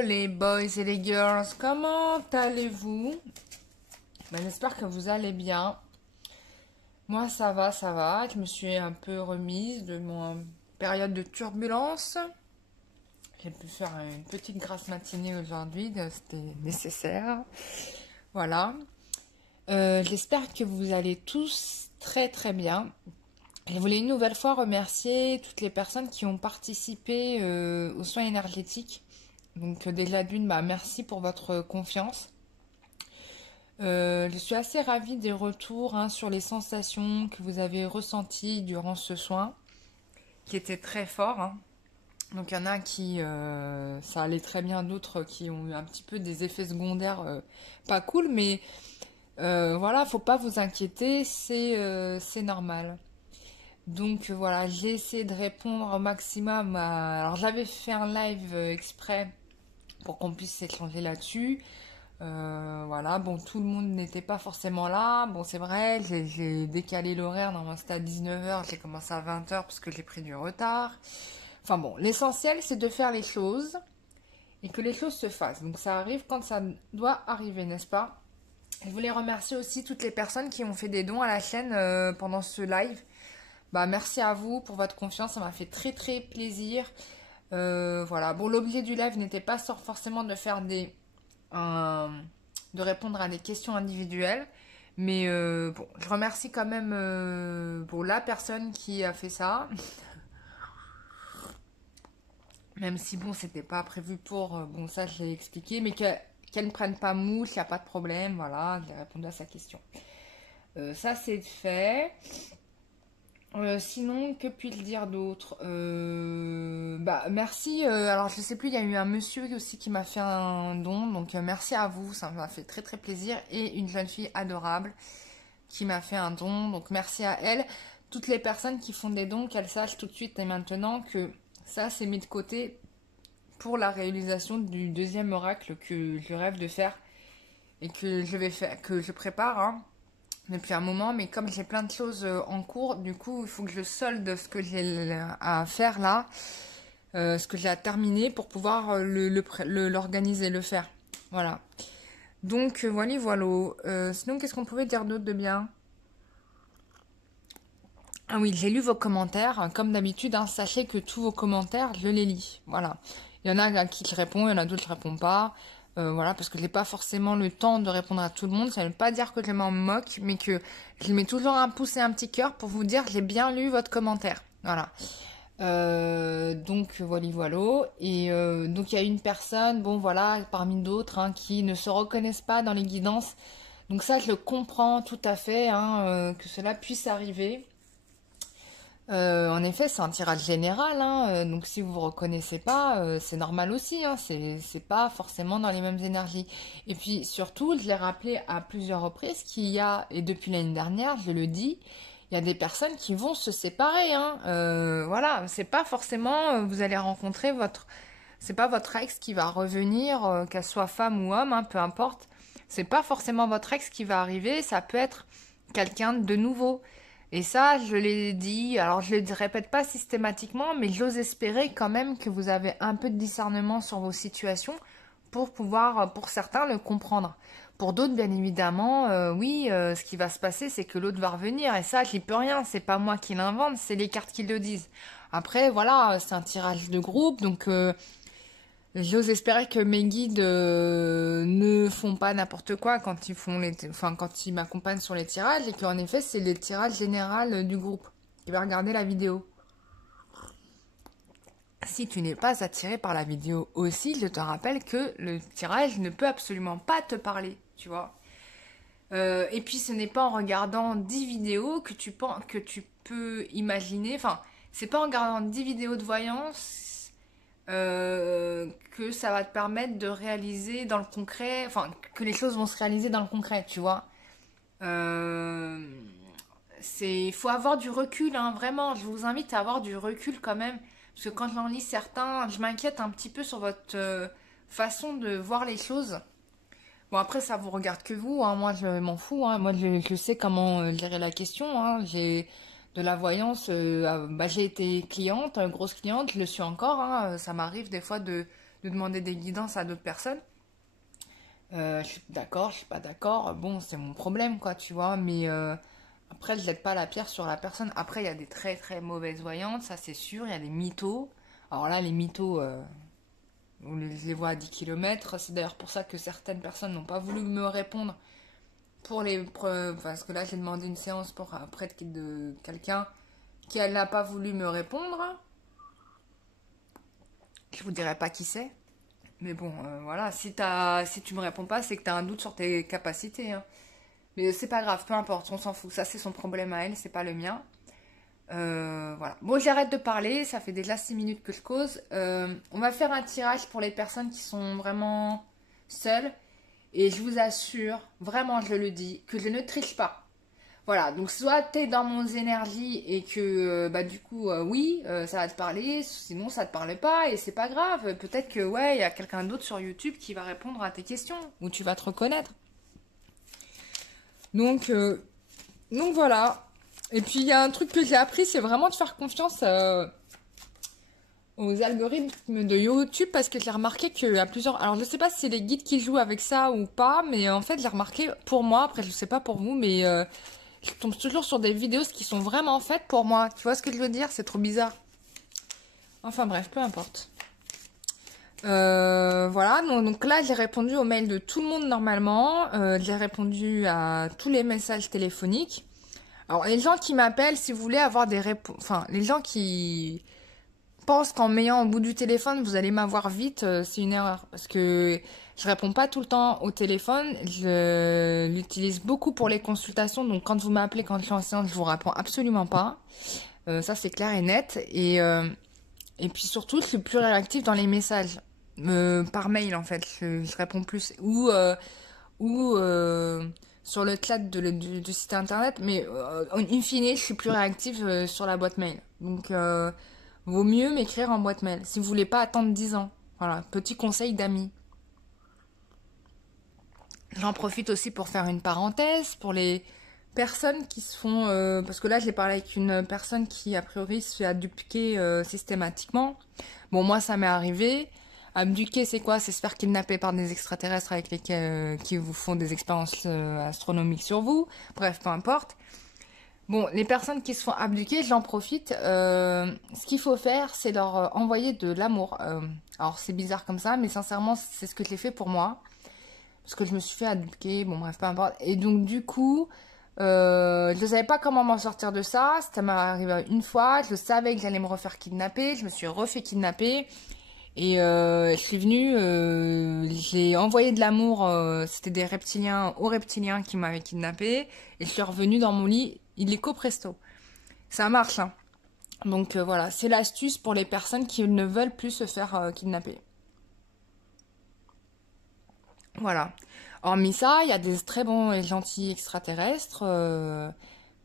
les boys et les girls, comment allez-vous? J'espère que vous allez bien. Moi ça va, ça va. Je me suis un peu remise de mon période de turbulence. J'ai pu faire une petite grasse matinée aujourd'hui, c'était nécessaire. Voilà. J'espère que vous allez tous très très bien. Je voulais une nouvelle fois remercier toutes les personnes qui ont participé aux soins énergétiques. Donc déjà d'une, merci pour votre confiance. Je suis assez ravie des retours sur les sensations que vous avez ressenties durant ce soin, qui étaient très forts. Donc il y en a qui, ça allait très bien, d'autres qui ont eu un petit peu des effets secondaires pas cool, mais voilà, faut pas vous inquiéter, c'est normal. Donc voilà, j'ai essayé de répondre au maximum Alors j'avais fait un live exprès pour qu'on puisse s'échanger là-dessus. Voilà, bon, tout le monde n'était pas forcément là. Bon, c'est vrai, j'ai décalé l'horaire. Normalement, c'était à 19h. J'ai commencé à 20h parce que j'ai pris du retard. Enfin bon, l'essentiel, c'est de faire les choses et que les choses se fassent. Donc ça arrive quand ça doit arriver, n'est-ce pas? Je voulais remercier aussi toutes les personnes qui ont fait des dons à la chaîne pendant ce live. Merci à vous pour votre confiance, ça m'a fait très très plaisir. Voilà, bon, l'objet du live n'était pas forcément de faire de répondre à des questions individuelles, mais bon, je remercie quand même pour la personne qui a fait ça. Même si bon, c'était pas prévu pour, bon, ça je l'ai expliqué, mais qu'elle ne prenne pas mouche, il n'y a pas de problème, voilà, j'ai répondu à sa question. Ça c'est fait. Sinon, que puis-je dire d'autre? Merci. Alors, je sais plus, il y a eu un monsieur aussi qui m'a fait un don. Donc, merci à vous. Ça m'a fait très, très plaisir. Et une jeune fille adorable qui m'a fait un don. Donc, merci à elle. Toutes les personnes qui font des dons, qu'elles sachent tout de suite et maintenant que ça, c'est mis de côté pour la réalisation du deuxième oracle que je rêve de faire et que je vais faire, que je prépare, depuis un moment, mais comme j'ai plein de choses en cours, du coup, il faut que je solde ce que j'ai à faire là, ce que j'ai à terminer pour pouvoir l'organiser, le faire. Voilà. Donc, voilà. Sinon, qu'est-ce qu'on pouvait dire d'autre de bien? Ah oui, j'ai lu vos commentaires. Comme d'habitude, sachez que tous vos commentaires, je les lis. Voilà. Il y en a à qui je réponds, il y en a d'autres qui ne répondent pas. Voilà, parce que je n'ai pas forcément le temps de répondre à tout le monde. Ça ne veut pas dire que je m'en moque, mais que je mets toujours un pouce et un petit cœur pour vous dire j'ai bien lu votre commentaire. Voilà. Donc voilà. Et donc il y a une personne, bon voilà, parmi d'autres, qui ne se reconnaissent pas dans les guidances. Donc ça, je le comprends tout à fait, que cela puisse arriver. En effet, c'est un tirage général, donc si vous vous reconnaissez pas, c'est normal aussi, c'est pas forcément dans les mêmes énergies. Et puis surtout, je l'ai rappelé à plusieurs reprises qu'il y a, et depuis l'année dernière, je le dis, il y a des personnes qui vont se séparer, voilà, c'est pas forcément, vous allez rencontrer c'est pas votre ex qui va revenir, qu'elle soit femme ou homme, peu importe, c'est pas forcément votre ex qui va arriver, ça peut être quelqu'un de nouveau. Et ça, je l'ai dit, alors je ne le répète pas systématiquement, mais j'ose espérer quand même que vous avez un peu de discernement sur vos situations pour pouvoir, pour certains, le comprendre. Pour d'autres, bien évidemment, oui, ce qui va se passer, c'est que l'autre va revenir. Et ça, j'y peux rien, c'est pas moi qui l'invente, c'est les cartes qui le disent. Après, voilà, c'est un tirage de groupe, donc j'ose espérer que mes guides ne font pas n'importe quoi quand quand ils m'accompagnent sur les tirages et qu'en effet c'est les tirages généraux du groupe qui va regarder la vidéo. Si tu n'es pas attiré par la vidéo aussi, je te rappelle que le tirage ne peut absolument pas te parler, tu vois. Et puis ce n'est pas en regardant 10 vidéos que tu peux imaginer, enfin, c'est pas en regardant 10 vidéos de voyance que ça va te permettre de réaliser dans le concret, enfin que les choses vont se réaliser dans le concret, tu vois. Faut avoir du recul, vraiment. Je vous invite à avoir du recul quand même, parce que quand j'en lis certains, je m'inquiète un petit peu sur votre façon de voir les choses. Bon, après ça vous regarde que vous, moi je m'en fous, moi je sais comment gérer la question, j'ai de la voyance, j'ai été cliente, grosse cliente, je le suis encore, ça m'arrive des fois de de demander des guidances à d'autres personnes. Je suis d'accord, je suis pas d'accord. Bon, c'est mon problème, quoi, tu vois. Mais après, je jette pas la pierre sur la personne. Après, il y a des très très mauvaises voyantes, ça c'est sûr. Il y a des mythos. Alors là, les mythos, je les vois à 10 km. C'est d'ailleurs pour ça que certaines personnes n'ont pas voulu me répondre pour les preuves. Parce que là, j'ai demandé une séance pour auprès de quelqu'un qui elle n'a pas voulu me répondre. Je vous dirai pas qui c'est. Mais bon, voilà, si tu me réponds pas, c'est que tu as un doute sur tes capacités. Hein. Mais c'est pas grave, peu importe, on s'en fout. Ça, c'est son problème à elle, c'est pas le mien. Voilà. Bon, j'arrête de parler, ça fait déjà 6 minutes que je cause. On va faire un tirage pour les personnes qui sont vraiment seules. Et je vous assure, vraiment, je le dis, que je ne triche pas. Voilà, donc soit tu es dans mon énergie et que bah du coup oui, ça va te parler, sinon ça te parle pas et c'est pas grave. Peut-être que ouais, il y a quelqu'un d'autre sur YouTube qui va répondre à tes questions ou tu vas te reconnaître. Donc voilà. Et puis il y a un truc que j'ai appris, c'est vraiment de faire confiance aux algorithmes de YouTube parce que j'ai remarqué qu'il y a plusieurs. Alors je sais pas si c'est les guides qui jouent avec ça ou pas, mais en fait j'ai remarqué pour moi, après je sais pas pour vous, mais je tombe toujours sur des vidéos qui sont vraiment faites pour moi. Tu vois ce que je veux dire? C'est trop bizarre. Enfin bref, peu importe. Voilà, donc là j'ai répondu aux mails de tout le monde normalement. J'ai répondu à tous les messages téléphoniques. Alors les gens qui m'appellent, si vous voulez avoir des réponses... Enfin, les gens qui pensent qu'en m'ayant au bout du téléphone, vous allez m'avoir vite, c'est une erreur. Parce que je réponds pas tout le temps au téléphone. Je l'utilise beaucoup pour les consultations. Donc quand vous m'appelez, quand je suis en séance, je vous réponds absolument pas. Ça c'est clair et net. Et puis surtout, je suis plus réactive dans les messages. Par mail en fait, je réponds plus. Ou sur le chat du site internet. Mais in fine, je suis plus réactive sur la boîte mail. Donc vaut mieux m'écrire en boîte mail. Si vous voulez pas attendre 10 ans. Voilà, petit conseil d'amis. J'en profite aussi pour faire une parenthèse pour les personnes qui se font... parce que là, j'ai parlé avec une personne qui, a priori, se fait abduquer systématiquement. Bon, moi, ça m'est arrivé. Abduquer, c'est quoi? C'est se faire kidnapper par des extraterrestres avec lesquels qui vous font des expériences astronomiques sur vous. Bref, peu importe. Bon, les personnes qui se font abduquer, j'en profite. Ce qu'il faut faire, c'est leur envoyer de l'amour. Alors, c'est bizarre comme ça, mais sincèrement, c'est ce que j'ai fait pour moi. Parce que je me suis fait abduquer, bon bref, peu importe. Et donc du coup, je ne savais pas comment m'en sortir de ça. Ça m'est arrivé une fois, je savais que j'allais me refaire kidnapper. Je me suis refait kidnapper. Et je suis venue, j'ai envoyé de l'amour, c'était des reptiliens, aux reptiliens qui m'avaient kidnappé. Et je suis revenue dans mon lit, illico presto. Ça marche, hein. Donc voilà, c'est l'astuce pour les personnes qui ne veulent plus se faire kidnapper. Voilà. Hormis ça, il y a des très bons et gentils extraterrestres,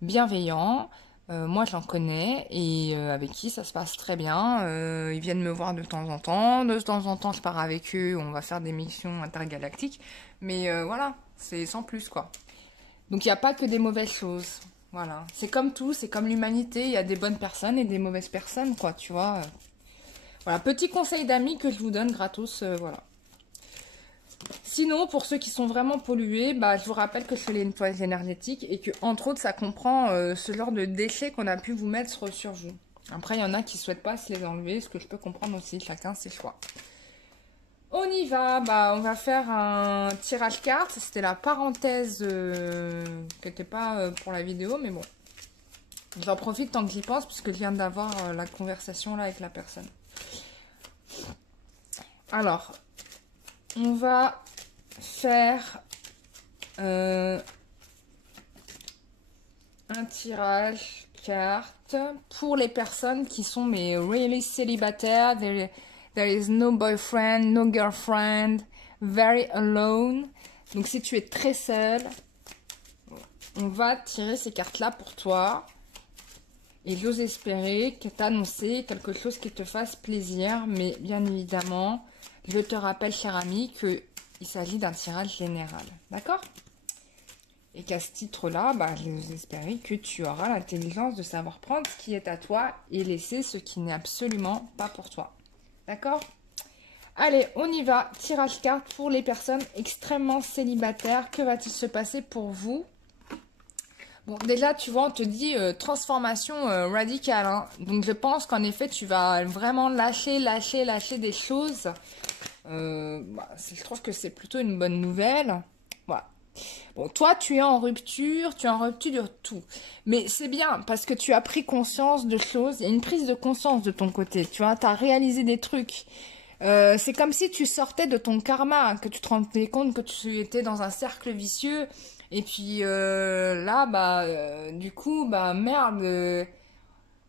bienveillants. Moi, j'en connais et avec qui ça se passe très bien. Ils viennent me voir de temps en temps. De temps en temps, je pars avec eux. On va faire des missions intergalactiques. Mais voilà, c'est sans plus, quoi. Donc, il n'y a pas que des mauvaises choses. Voilà. C'est comme tout, c'est comme l'humanité. Il y a des bonnes personnes et des mauvaises personnes, quoi, tu vois. Voilà, petit conseil d'amis que je vous donne gratos, voilà. Sinon, pour ceux qui sont vraiment pollués, bah, je vous rappelle que je fais les nettoyages énergétiques et que, entre autres, ça comprend ce genre de déchets qu'on a pu vous mettre sur vous. Après, il y en a qui ne souhaitent pas se les enlever, ce que je peux comprendre aussi, chacun ses choix. On y va, bah, on va faire un tirage carte. C'était la parenthèse qui n'était pas pour la vidéo, mais bon. J'en profite tant que j'y pense, puisque je viens d'avoir la conversation là avec la personne. Alors... on va faire un tirage carte pour les personnes qui sont mais really célibataires. There is no boyfriend, no girlfriend, very alone. Donc si tu es très seul, on va tirer ces cartes-là pour toi. Et j'ose espérer que t'annoncer quelque chose qui te fasse plaisir, mais bien évidemment... je te rappelle, cher ami, qu'il s'agit d'un tirage général. D'accord? Et qu'à ce titre-là, bah, j'espère que tu auras l'intelligence de savoir prendre ce qui est à toi et laisser ce qui n'est absolument pas pour toi. D'accord? Allez, on y va. Tirage carte pour les personnes extrêmement célibataires. Que va-t-il se passer pour vous? Bon, déjà, tu vois, on te dit transformation radicale. Hein. Donc, je pense qu'en effet, tu vas vraiment lâcher des choses. Je trouve que c'est plutôt une bonne nouvelle. Voilà. Bon, toi, tu es en rupture de tout. Mais c'est bien, parce que tu as pris conscience de choses. Il y a une prise de conscience de ton côté. Tu vois, tu as réalisé des trucs. C'est comme si tu sortais de ton karma, que tu te rendais compte que tu étais dans un cercle vicieux. Et puis là, du coup, merde.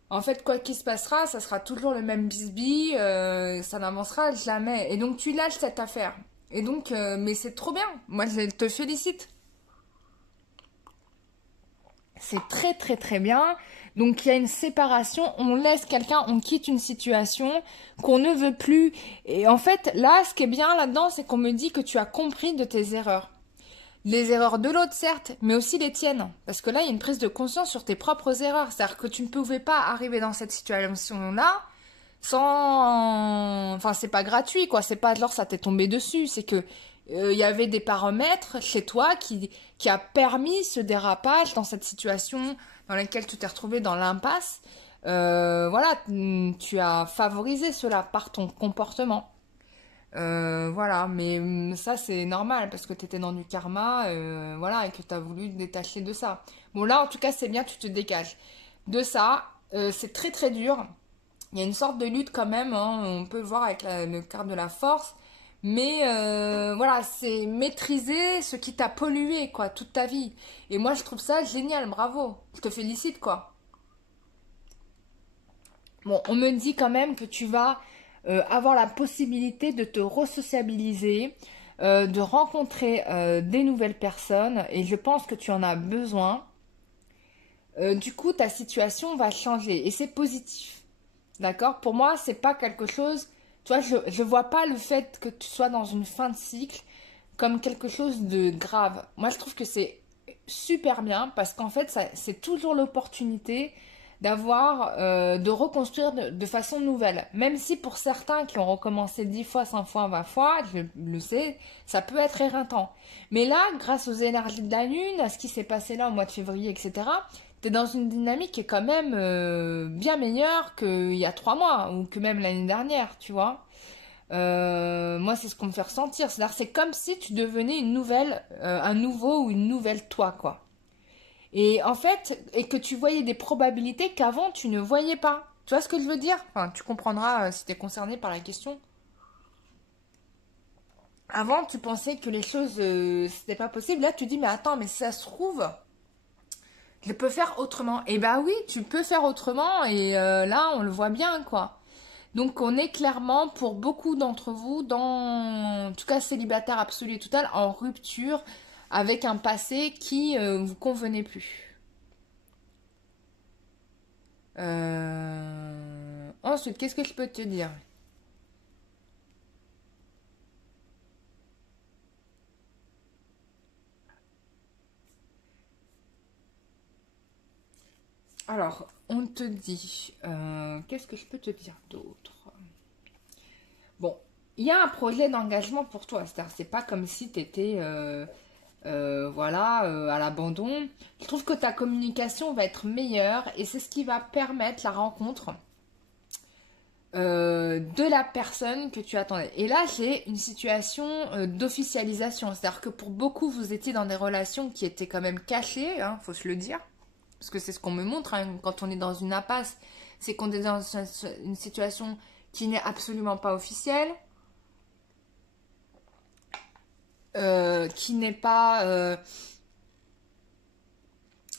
En fait, quoi qu'il se passera, ça sera toujours le même bisbis. Ça n'avancera jamais. Et donc, tu lâches cette affaire. Et donc, mais c'est trop bien. Moi, je te félicite. C'est très très très bien. Donc il y a une séparation, on laisse quelqu'un, on quitte une situation qu'on ne veut plus. Et en fait, là, ce qui est bien là-dedans, c'est qu'on me dit que tu as compris de tes erreurs. Les erreurs de l'autre, certes, mais aussi les tiennes. Parce que là, il y a une prise de conscience sur tes propres erreurs. C'est-à-dire que tu ne pouvais pas arriver dans cette situation-là sans... Enfin, c'est pas gratuit, quoi. C'est pas genre ça t'est tombé dessus. C'est que il y avait des paramètres chez toi qui a permis ce dérapage dans cette situation dans laquelle tu t'es retrouvé dans l'impasse. Voilà, tu as favorisé cela par ton comportement. Voilà, mais ça c'est normal parce que tu étais dans du karma, voilà, et que tu as voulu te détacher de ça. Bon là, en tout cas, c'est bien, tu te dégages de ça. C'est très très dur. Il y a une sorte de lutte quand même, hein, on peut le voir avec le carte de la force. Mais voilà, c'est maîtriser ce qui t'a pollué, quoi, toute ta vie. Et moi, je trouve ça génial, bravo. Je te félicite, quoi. Bon, on me dit quand même que tu vas avoir la possibilité de te resociabiliser, de rencontrer des nouvelles personnes. Et je pense que tu en as besoin. Du coup, ta situation va changer. Et c'est positif. D'accord? Pour moi, c'est pas quelque chose... Tu vois, je vois pas le fait que tu sois dans une fin de cycle comme quelque chose de grave. Moi, je trouve que c'est super bien parce qu'en fait, c'est toujours l'opportunité d'avoir, de reconstruire de façon nouvelle. Même si pour certains qui ont recommencé 10 fois, 100 fois, 20 fois, je le sais, ça peut être éreintant. Mais là, grâce aux énergies de la Lune, à ce qui s'est passé là au mois de février, etc., t'es dans une dynamique qui est quand même bien meilleure qu'il y a 3 mois ou que même l'année dernière, tu vois. Moi, c'est ce qu'on me fait ressentir. C'est-à-dire, c'est comme si tu devenais une nouvelle, un nouveau ou une nouvelle toi, quoi. Et en fait, et que tu voyais des probabilités qu'avant tu ne voyais pas. Tu vois ce que je veux dire? Enfin, tu comprendras si tu es concerné par la question. Avant, tu pensais que les choses, c'était pas possible. Là, tu dis, mais attends, mais si ça se trouve, je peux faire autrement. Et bah oui, tu peux faire autrement. Et là, on le voit bien, quoi. Donc, on est clairement, pour beaucoup d'entre vous, en tout cas célibataire absolu et total, en rupture avec un passé qui vous convenait plus. Ensuite, qu'est-ce que je peux te dire? Alors, on te dit, qu'est-ce que je peux te dire d'autre? Bon, il y a un projet d'engagement pour toi. C'est-à-dire, c'est pas comme si tu étais voilà, à l'abandon. Je trouve que ta communication va être meilleure et c'est ce qui va permettre la rencontre de la personne que tu attendais. Et là, j'ai une situation d'officialisation. C'est-à-dire que pour beaucoup, vous étiez dans des relations qui étaient quand même cachées, hein, faut se le dire. Parce que c'est ce qu'on me montre hein, quand on est dans une impasse. C'est qu'on est dans une situation qui n'est absolument pas officielle. Qui n'est pas...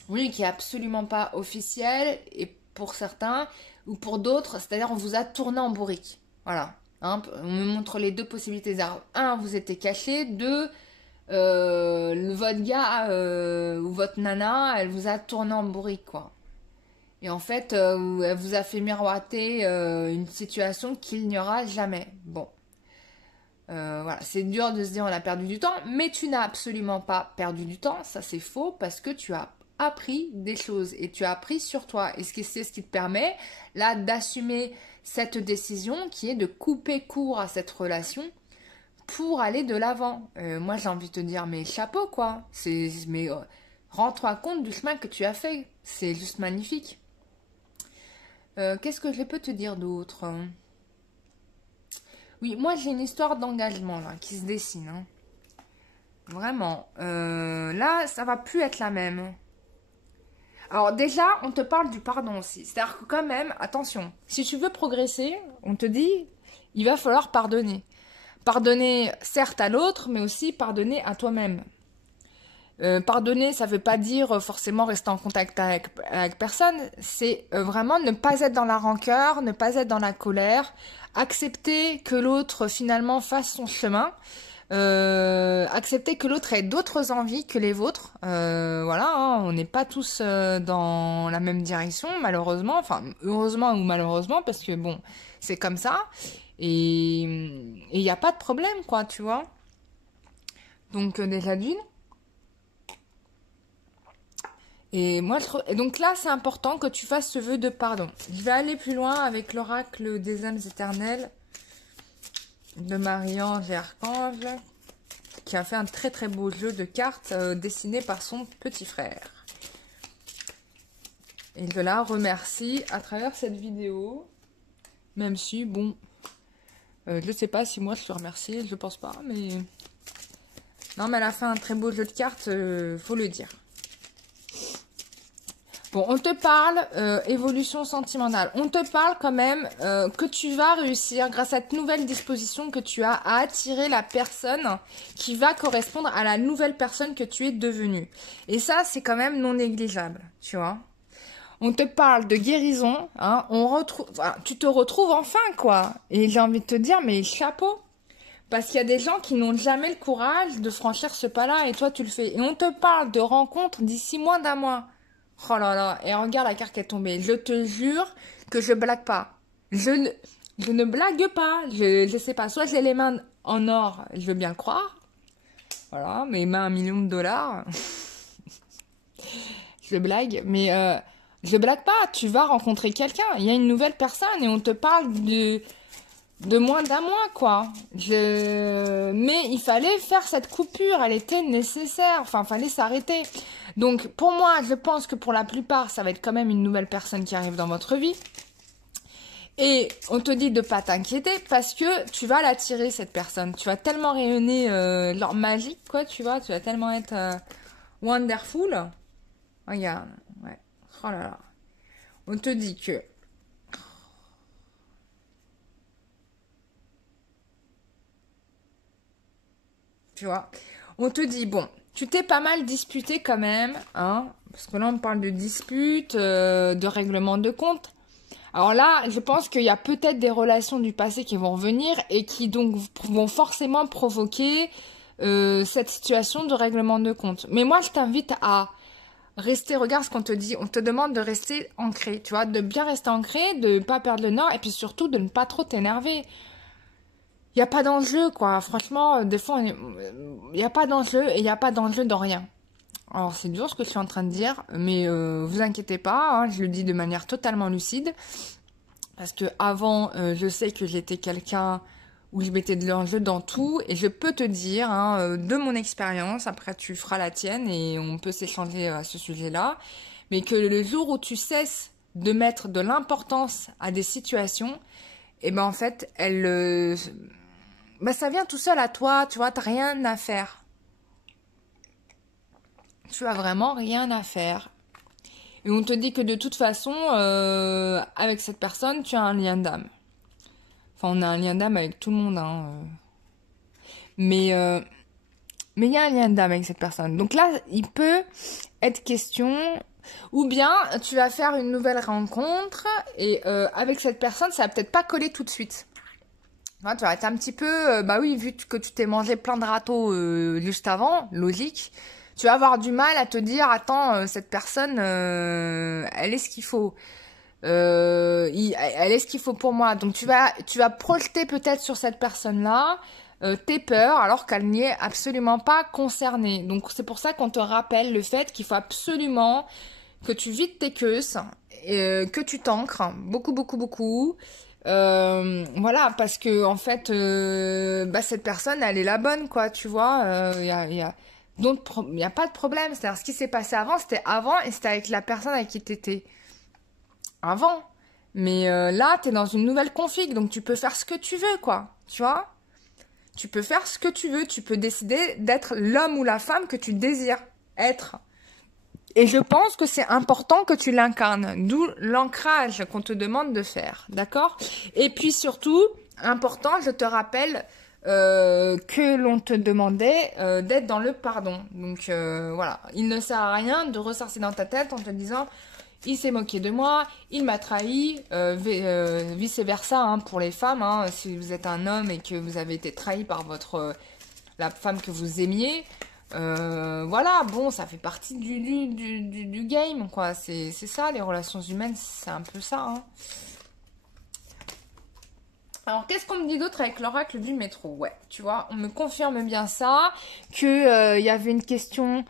oui, qui est absolument pas officielle. Et pour certains, ou pour d'autres, c'est-à-dire on vous a tourné en bourrique. Voilà. Hein, on me montre les deux possibilités. Un, vous étiez caché. Deux, votre gars ou votre nana, elle vous a tourné en bourrique, quoi. Et en fait, elle vous a fait miroiter une situation qu'il n'y aura jamais. Bon. Voilà, c'est dur de se dire on a perdu du temps, mais tu n'as absolument pas perdu du temps, ça c'est faux, parce que tu as appris des choses et tu as appris sur toi. Et c'est ce qui te permet là d'assumer cette décision qui est de couper court à cette relation pour aller de l'avant. Moi, j'ai envie de te dire, mais chapeau, quoi. Mais rends-toi compte du chemin que tu as fait. C'est juste magnifique. Qu'est-ce que je peux te dire d'autre? Oui, moi, j'ai une histoire d'engagement, là, qui se dessine. Hein. Vraiment. Là, ça va plus être la même. Alors, déjà, on te parle du pardon aussi. C'est-à-dire que quand même, attention, si tu veux progresser, on te dit, il va falloir pardonner. Pardonner, certes, à l'autre, mais aussi pardonner à toi-même. Pardonner, ça ne veut pas dire forcément rester en contact avec personne. C'est vraiment ne pas être dans la rancœur, ne pas être dans la colère, accepter que l'autre finalement fasse son chemin, accepter que l'autre ait d'autres envies que les vôtres. Voilà, hein, on n'est pas tous dans la même direction, malheureusement. Enfin, heureusement ou malheureusement, parce que bon, c'est comme ça. Et il n'y a pas de problème, quoi, tu vois. Donc, déjà d'une. Et moi, et donc là, c'est important que tu fasses ce vœu de pardon. Je vais aller plus loin avec l'oracle des âmes éternelles de Marie-Ange et Archange, qui a fait un très très beau jeu de cartes dessiné par son petit frère. Et je la remercie à travers cette vidéo, même si, bon, je ne sais pas si moi je suis remerciée, je pense pas, mais... Non, mais elle a fait un très beau jeu de cartes, faut le dire. Bon, on te parle évolution sentimentale. On te parle quand même que tu vas réussir, grâce à cette nouvelle disposition que tu as, à attirer la personne qui va correspondre à la nouvelle personne que tu es devenue. Et ça, c'est quand même non négligeable, tu vois. On te parle de guérison, hein, tu te retrouves enfin, quoi. Et j'ai envie de te dire, mais chapeau. Parce qu'il y a des gens qui n'ont jamais le courage de franchir ce pas-là, et toi, tu le fais. Et on te parle de rencontres d'ici moins d'un mois. Oh là là, et regarde la carte qui est tombée. Je te jure que je blague pas. Je ne blague pas. Je sais pas, soit j'ai les mains en or, je veux bien le croire. Voilà, mes mains 1 million de dollars. Je blague, mais je blague pas. Tu vas rencontrer quelqu'un. Il y a une nouvelle personne et on te parle de moins d'un mois, quoi. Mais il fallait faire cette coupure, elle était nécessaire. Enfin, fallait s'arrêter. Donc, pour moi, je pense que pour la plupart, ça va être quand même une nouvelle personne qui arrive dans votre vie. Et on te dit de pas t'inquiéter parce que tu vas l'attirer, cette personne. Tu vas tellement rayonner leur magique, quoi, tu vois. Tu vas tellement être wonderful. Regarde, ouais. Oh là là. On te dit que... Tu vois, on te dit, bon, tu t'es pas mal disputé quand même, hein, parce que là, on parle de disputes, de règlement de compte. Alors là, je pense qu'il y a peut-être des relations du passé qui vont revenir et qui donc vont forcément provoquer cette situation de règlement de compte. Mais moi, je t'invite à rester, regarde ce qu'on te dit, on te demande de rester ancré, tu vois, de bien rester ancré, de ne pas perdre le nord et puis surtout de ne pas trop t'énerver. Il n'y a pas d'enjeu, quoi. Franchement, des fois, il n'y a pas d'enjeu et il n'y a pas d'enjeu dans rien. Alors, c'est dur ce que je suis en train de dire, mais vous inquiétez pas, hein, je le dis de manière totalement lucide. Parce que avant, je sais que j'étais quelqu'un où je mettais de l'enjeu dans tout. Et je peux te dire, hein, de mon expérience, après tu feras la tienne et on peut s'échanger à ce sujet-là, mais que le jour où tu cesses de mettre de l'importance à des situations, et ben en fait, ça vient tout seul à toi, tu vois, t'as rien à faire. Tu as vraiment rien à faire. Et on te dit que de toute façon, avec cette personne, tu as un lien d'âme. Enfin, on a un lien d'âme avec tout le monde, hein. Mais il y a un lien d'âme avec cette personne. Donc là, il peut être question... Ou bien, tu vas faire une nouvelle rencontre et avec cette personne, ça va peut-être pas coller tout de suite. Ouais, tu vas être un petit peu, bah oui, vu que tu t'es mangé plein de râteaux juste avant, logique, tu vas avoir du mal à te dire, attends, cette personne, elle est ce qu'il faut. Elle est ce qu'il faut pour moi. Donc tu vas projeter peut-être sur cette personne-là tes peurs alors qu'elle n'y est absolument pas concernée. Donc c'est pour ça qu'on te rappelle le fait qu'il faut absolument que tu vides tes queues, que tu t'ancres beaucoup, beaucoup, beaucoup. Voilà, parce que en fait, cette personne, elle est la bonne, quoi, tu vois. Donc, il n'y a pas de problème. C'est-à-dire, ce qui s'est passé avant, c'était avant et c'était avec la personne avec qui tu étais avant. Mais là, tu es dans une nouvelle config, donc tu peux faire ce que tu veux, quoi, tu vois. Tu peux faire ce que tu veux. Tu peux décider d'être l'homme ou la femme que tu désires être. Et je pense que c'est important que tu l'incarnes, d'où l'ancrage qu'on te demande de faire, d'accord? Et puis surtout, important, je te rappelle que l'on te demandait d'être dans le pardon. Donc voilà, il ne sert à rien de ressarcer dans ta tête en te disant il s'est moqué de moi, il m'a trahi, vice versa hein, pour les femmes. Hein, si vous êtes un homme et que vous avez été trahi par la femme que vous aimiez. Voilà, bon, ça fait partie du game, quoi. C'est ça, les relations humaines, c'est un peu ça. Hein. Alors, qu'est-ce qu'on me dit d'autre avec l'oracle du métro? Ouais, tu vois, on me confirme bien ça, que y avait une question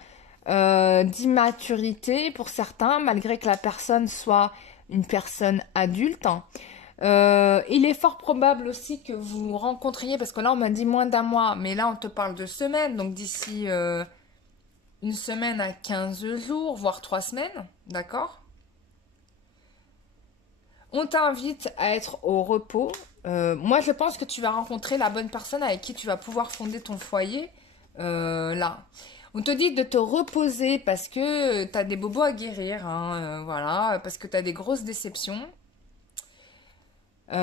d'immaturité pour certains, malgré que la personne soit une personne adulte. Il est fort probable aussi que vous rencontriez, parce que là on m'a dit moins d'un mois, mais là on te parle de semaines, donc d'ici une semaine à 15 jours, voire 3 semaines, d'accord? On t'invite à être au repos. Moi je pense que tu vas rencontrer la bonne personne avec qui tu vas pouvoir fonder ton foyer, là. On te dit de te reposer parce que tu as des bobos à guérir, hein, voilà, parce que tu as des grosses déceptions. On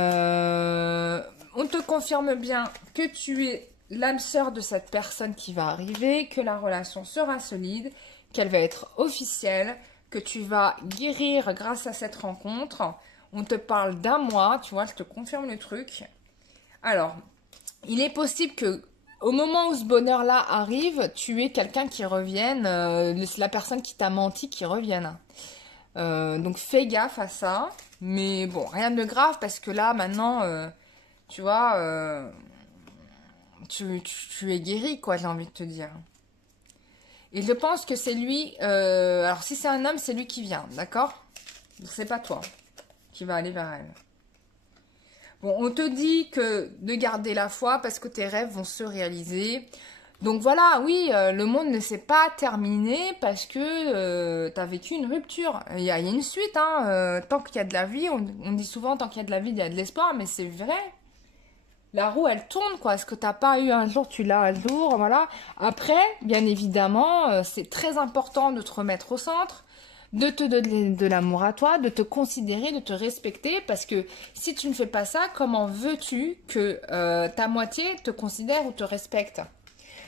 te confirme bien que tu es l'âme sœur de cette personne qui va arriver, que la relation sera solide, qu'elle va être officielle, que tu vas guérir grâce à cette rencontre. On te parle d'un mois, tu vois, je te confirme le truc. Alors, il est possible que au moment où ce bonheur-là arrive, tu aies quelqu'un qui revienne, la personne qui t'a menti qui revienne. Donc fais gaffe à ça. Mais bon, rien de grave parce que là, maintenant, tu vois, tu es guéri, quoi, j'ai envie de te dire. Et je pense que c'est lui, alors si c'est un homme, c'est lui qui vient, d'accord? C'est pas toi qui va aller vers elle. Bon, on te dit que de garder la foi parce que tes rêves vont se réaliser. Donc voilà, oui, le monde ne s'est pas terminé parce que tu as vécu une rupture. Il y a une suite, hein. Tant qu'il y a de la vie, on dit souvent tant qu'il y a de la vie, il y a de l'espoir, mais c'est vrai. La roue, elle tourne, quoi. Ce que tu n'as pas eu un jour, tu l'as un jour, voilà. Après, bien évidemment, c'est très important de te remettre au centre, de te donner de l'amour à toi, de te considérer, de te respecter, parce que si tu ne fais pas ça, comment veux-tu que ta moitié te considère ou te respecte?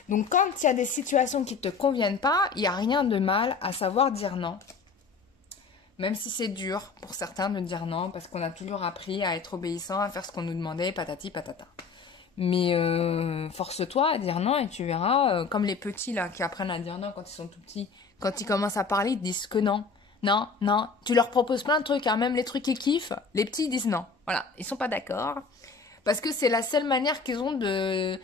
Donc, quand il y a des situations qui ne te conviennent pas, il n'y a rien de mal à savoir dire non. Même si c'est dur pour certains de dire non, parce qu'on a toujours appris à être obéissant, à faire ce qu'on nous demandait, patati patata. Mais force-toi à dire non et tu verras, comme les petits là qui apprennent à dire non quand ils sont tout petits, quand ils commencent à parler, ils disent que non. Non, non. Tu leur proposes plein de trucs, hein, même les trucs qu'ils kiffent, les petits ils disent non. Voilà, ils sont pas d'accord. Parce que c'est la seule manière qu'ils ont de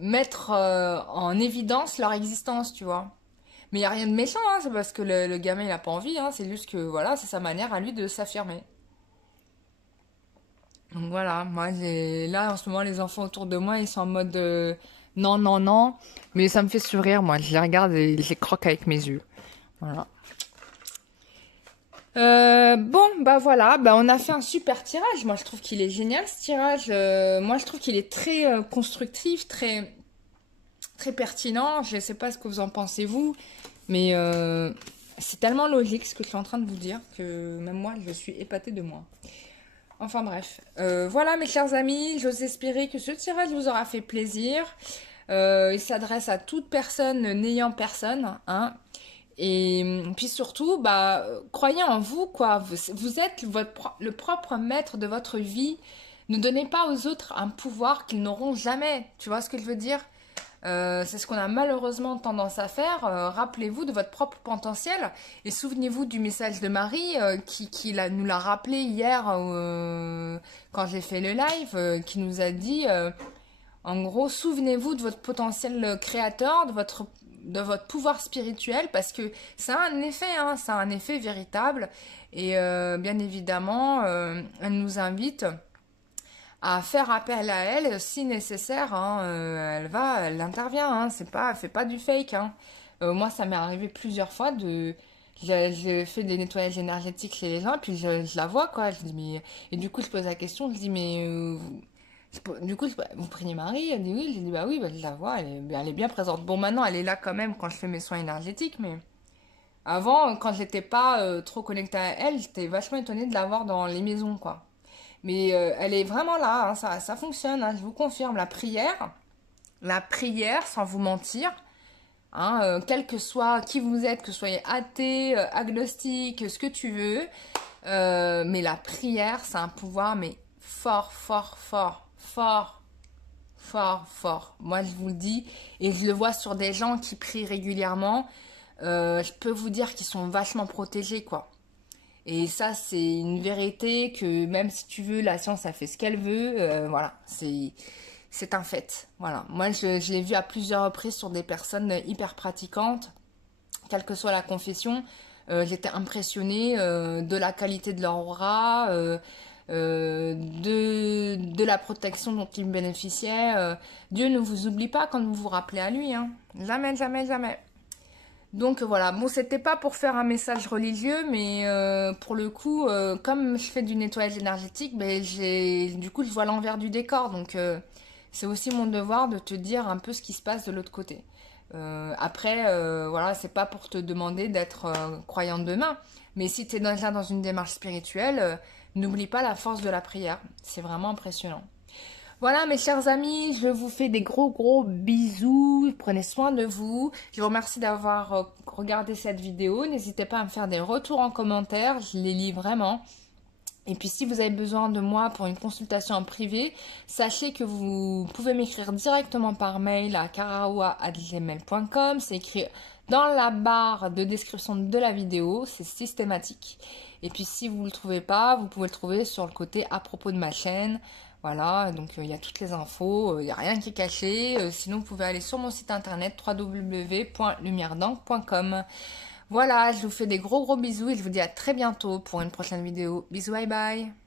mettre en évidence leur existence, tu vois. Mais il n'y a rien de méchant, hein, c'est parce que le gamin il n'a pas envie, hein, c'est juste que voilà, c'est sa manière à lui de s'affirmer. Donc voilà, moi j'ai là en ce moment les enfants autour de moi ils sont en mode non, non, non, mais ça me fait sourire, moi je les regarde et je les croque avec mes yeux. Voilà. Bon, bah voilà, bah on a fait un super tirage. Moi, je trouve qu'il est génial ce tirage. Moi, je trouve qu'il est très constructif, très pertinent. Je ne sais pas ce que vous en pensez vous, mais c'est tellement logique ce que je suis en train de vous dire que même moi, je suis épatée de moi. Enfin bref, voilà mes chers amis. J'ose espérer que ce tirage vous aura fait plaisir. Il s'adresse à toute personne n'ayant personne, hein. Et puis surtout, bah, croyez en vous, quoi. Vous êtes le propre maître de votre vie. Ne donnez pas aux autres un pouvoir qu'ils n'auront jamais. Tu vois ce que je veux dire? C'est ce qu'on a malheureusement tendance à faire. Rappelez-vous de votre propre potentiel et souvenez-vous du message de Marie nous l'a rappelé hier quand j'ai fait le live, qui nous a dit, en gros, souvenez-vous de votre potentiel créateur, de votre pouvoir spirituel, parce que ça a un effet, hein, ça a un effet véritable. Et bien évidemment, elle nous invite à faire appel à elle si nécessaire, hein, elle intervient, hein, elle fait pas du fake, hein. Moi, ça m'est arrivé plusieurs fois j'ai fait des nettoyages énergétiques chez les gens, puis je la vois, quoi. Je dis, mais, et du coup, je pose la question, je dis, mais, du coup, vous priez Marie? Elle dit oui, je dis, bah oui, bah, je la vois, elle est bien présente. Bon, maintenant, elle est là quand même quand je fais mes soins énergétiques, mais avant, quand j'étais pas trop connectée à elle, j'étais vachement étonnée de la voir dans les maisons, quoi. Mais elle est vraiment là, hein, ça fonctionne, hein, je vous confirme. La prière, sans vous mentir, hein, quel que soit qui vous êtes, que vous soyez athée, agnostique, ce que tu veux, mais la prière, c'est un pouvoir, mais fort, fort, fort, fort, fort, fort. Moi, je vous le dis, et je le vois sur des gens qui prient régulièrement, je peux vous dire qu'ils sont vachement protégés, quoi. Et ça, c'est une vérité que même si tu veux, la science, elle fait ce qu'elle veut. Voilà, c'est un fait. Voilà. Moi, je l'ai vu à plusieurs reprises sur des personnes hyper pratiquantes, quelle que soit la confession. J'étais impressionnée de la qualité de leur aura, de la protection dont ils bénéficiaient. Dieu ne vous oublie pas quand vous vous rappelez à lui, hein. Jamais, jamais, jamais. Donc voilà, bon, c'était pas pour faire un message religieux, mais pour le coup, comme je fais du nettoyage énergétique, ben du coup, je vois l'envers du décor. Donc c'est aussi mon devoir de te dire un peu ce qui se passe de l'autre côté. Après, voilà, c'est pas pour te demander d'être croyante demain, mais si tu es déjà dans une démarche spirituelle, n'oublie pas la force de la prière. C'est vraiment impressionnant. Voilà mes chers amis, je vous fais des gros gros bisous, prenez soin de vous. Je vous remercie d'avoir regardé cette vidéo, n'hésitez pas à me faire des retours en commentaire, je les lis vraiment. Et puis si vous avez besoin de moi pour une consultation en privé, sachez que vous pouvez m'écrire directement par mail à karaoa@gmail.com, c'est écrit dans la barre de description de la vidéo, c'est systématique. Et puis si vous ne le trouvez pas, vous pouvez le trouver sur le côté à propos de ma chaîne. Voilà, donc il y a toutes les infos, il n'y a rien qui est caché. Sinon, vous pouvez aller sur mon site internet www.lumieredangue.com. Voilà, je vous fais des gros gros bisous et je vous dis à très bientôt pour une prochaine vidéo. Bisous, bye bye!